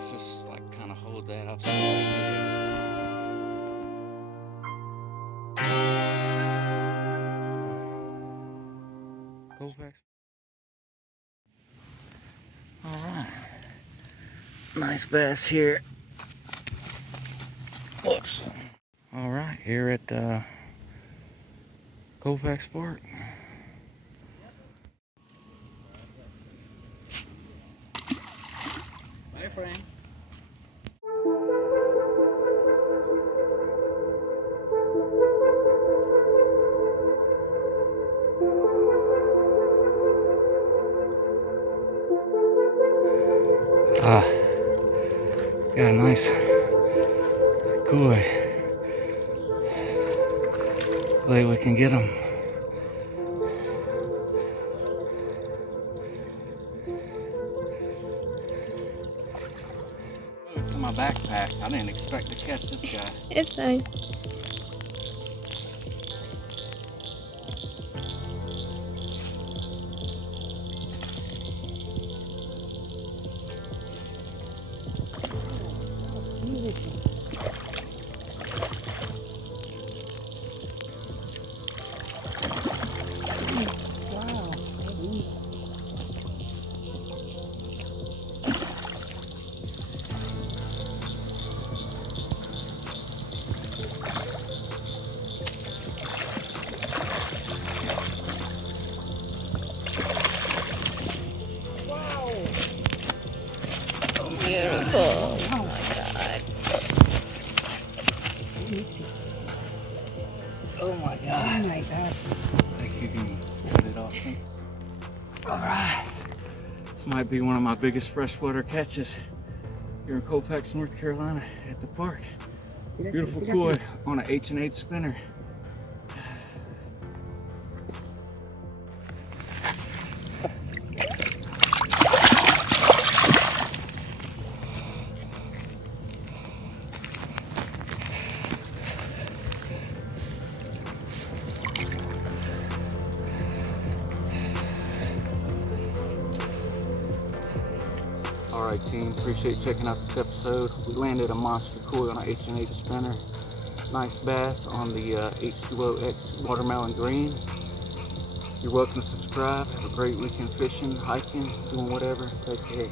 Please just like kind of hold that up so they can Colfax. Alright. Nice bass here. Whoops. Alright, here at Colfax Park. My friend. Got a nice koi. Hopefully we can get them. It's in my backpack. I didn't expect to catch this guy. It's fine. Beautiful. Oh my god. Oh my god. Oh my god. Like you can cut it off. Alright. This might be one of my biggest freshwater catches here in Colfax, North Carolina at the park. Beautiful koi on an H&H spinner. Alright team, appreciate checking out this episode. We landed a monster koi on an H&H spinner. Nice bass on the H2OX watermelon green. You're welcome to subscribe. Have a great weekend fishing, hiking, doing whatever. Take care.